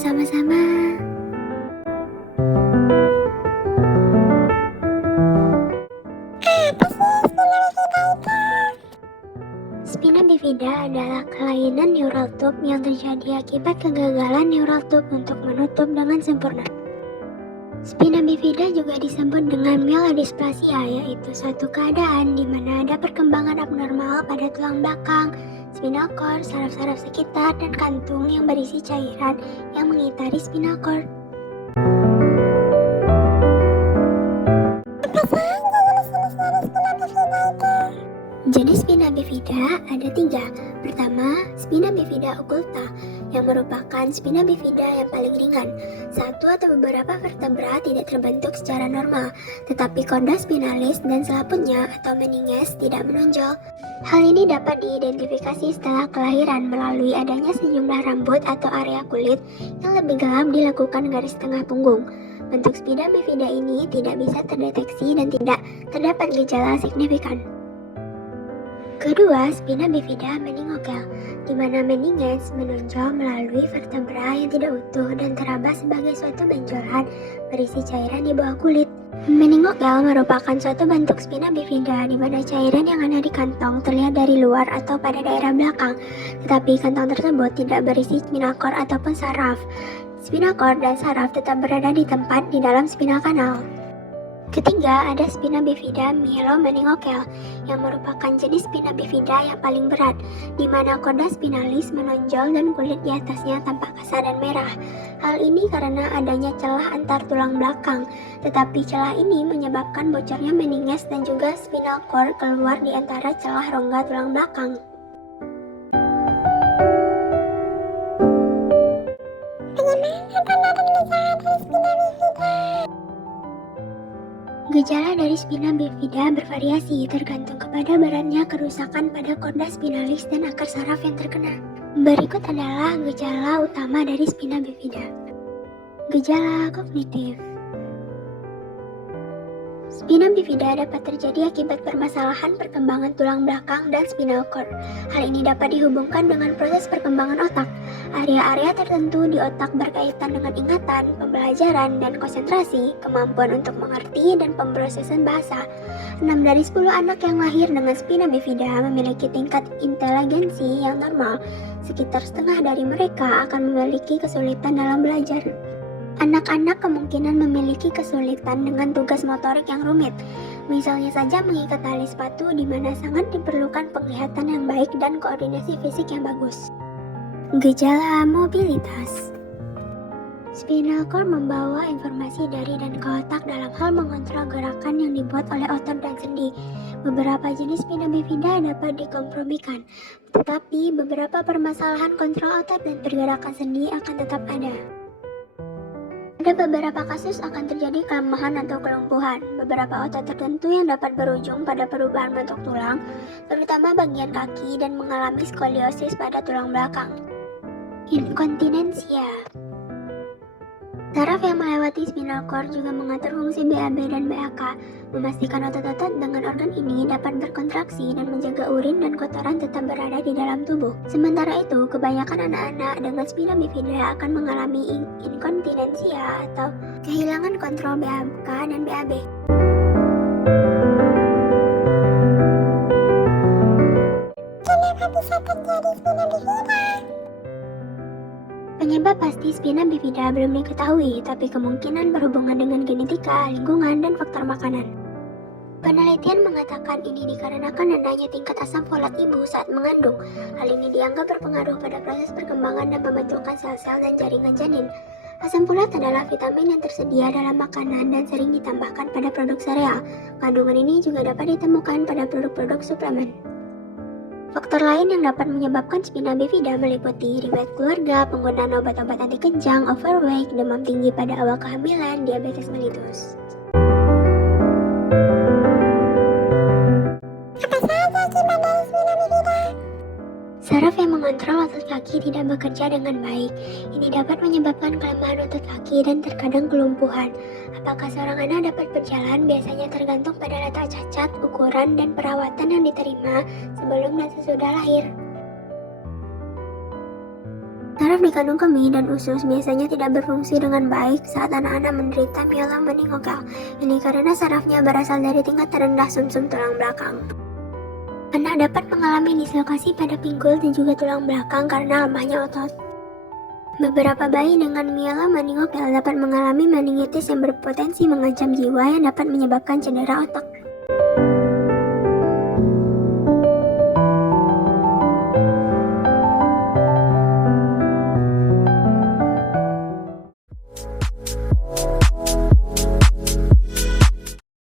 bersama-sama. Spina bifida adalah kelainan neural tube yang terjadi akibat kegagalan neural tube untuk menutup dengan sempurna. Spina bifida juga disebut dengan myelodysplasia, yaitu suatu keadaan di mana ada perkembangan abnormal pada tulang belakang, spinal cord, saraf-saraf sekitar, dan kantung yang berisi cairan yang mengitari spinal cord. Jenis spina bifida ada 3. Pertama, spina bifida occulta yang merupakan spina bifida yang paling ringan. Satu atau beberapa vertebra tidak terbentuk secara normal, tetapi korda spinalis dan selaputnya atau meninges tidak menonjol. Hal ini dapat diidentifikasi setelah kelahiran melalui adanya sejumlah rambut atau area kulit yang lebih gelap dilakukan garis tengah punggung. Bentuk spina bifida ini tidak bisa terdeteksi dan tidak terdapat gejala signifikan. Kedua, spina bifida meningokel, di mana meninges menonjol melalui vertebra yang tidak utuh dan teraba sebagai suatu benjolan berisi cairan di bawah kulit. Meningokel merupakan suatu bentuk spina bifida di mana cairan yang ada di kantong terlihat dari luar atau pada daerah belakang, tetapi kantong tersebut tidak berisi spinal cord ataupun saraf. Spinal cord dan saraf tetap berada di tempat di dalam spinal kanal. Ketiga, ada spina bifida myelomeningokel yang merupakan jenis spina bifida yang paling berat, di mana korda spinalis menonjol dan kulit di atasnya tampak kasar dan merah. Hal ini karena adanya celah antar tulang belakang, tetapi celah ini menyebabkan bocornya meninges dan juga spinal cord keluar di antara celah rongga tulang belakang. Gejala dari spina bifida bervariasi tergantung kepada beratnya kerusakan pada korda spinalis dan akar saraf yang terkena. Berikut adalah gejala utama dari spina bifida. Gejala kognitif. Spina bifida dapat terjadi akibat permasalahan perkembangan tulang belakang dan spinal cord. Hal ini dapat dihubungkan dengan proses perkembangan otak. Area-area tertentu di otak berkaitan dengan ingatan, pembelajaran, dan konsentrasi, kemampuan untuk mengerti, dan pemrosesan bahasa. 6 dari 10 anak yang lahir dengan spina bifida memiliki tingkat inteligensi yang normal. Sekitar setengah dari mereka akan memiliki kesulitan dalam belajar. Anak-anak kemungkinan memiliki kesulitan dengan tugas motorik yang rumit, misalnya saja mengikat tali sepatu di mana sangat diperlukan penglihatan yang baik dan koordinasi fisik yang bagus. Gejala mobilitas. Spinal cord membawa informasi dari dan ke otak dalam hal mengontrol gerakan yang dibuat oleh otot dan sendi. Beberapa jenis spina bifida dapat dikompromikan, tetapi beberapa permasalahan kontrol otot dan pergerakan sendi akan tetap ada. Pada beberapa kasus akan terjadi kelemahan atau kelumpuhan. Beberapa otot tertentu yang dapat berujung pada perubahan bentuk tulang, terutama bagian kaki, dan mengalami skoliosis pada tulang belakang. Inkontinensia. Saraf yang melewati spinal cord juga mengatur fungsi BAB dan BAK, memastikan otot-otot dengan organ ini dapat berkontraksi dan menjaga urin dan kotoran tetap berada di dalam tubuh. Sementara itu, kebanyakan anak-anak dengan spina bifida akan mengalami inkontinensia atau kehilangan kontrol BAK dan BAB. Kenapa bisa terjadi spina bifida? Penyebab pasti spina bifida belum diketahui, tapi kemungkinan berhubungan dengan genetika, lingkungan, dan faktor makanan. Penelitian mengatakan ini dikarenakan adanya tingkat asam folat ibu saat mengandung. Hal ini dianggap berpengaruh pada proses perkembangan dan pembentukan sel-sel dan jaringan janin. Asam folat adalah vitamin yang tersedia dalam makanan dan sering ditambahkan pada produk sereal. Kandungan ini juga dapat ditemukan pada produk-produk suplemen. Faktor lain yang dapat menyebabkan spina bifida meliputi riwayat keluarga, penggunaan obat-obat anti kejang, overweight, demam tinggi pada awal kehamilan, diabetes mellitus. Apa saja akibat dari spina bifida? Saraf yang mengontrol otot kaki tidak bekerja dengan baik. Ini dapat menyebabkan kelemahan otot kaki dan terkadang kelumpuhan. Apakah seorang anak dapat berjalan biasanya tergantung pada letak cacat, ukuran, dan perawatan yang diterima sebelum dan sesudah lahir. Saraf di kandung kemih dan usus biasanya tidak berfungsi dengan baik saat anak-anak menderita myeloma meningokel. Ini karena sarafnya berasal dari tingkat terendah sumsum tulang belakang. Anak dapat mengalami dislokasi pada pinggul dan juga tulang belakang karena lemahnya otot. Beberapa bayi dengan myeloma meningokel dapat mengalami meningitis yang berpotensi mengancam jiwa yang dapat menyebabkan cedera otak.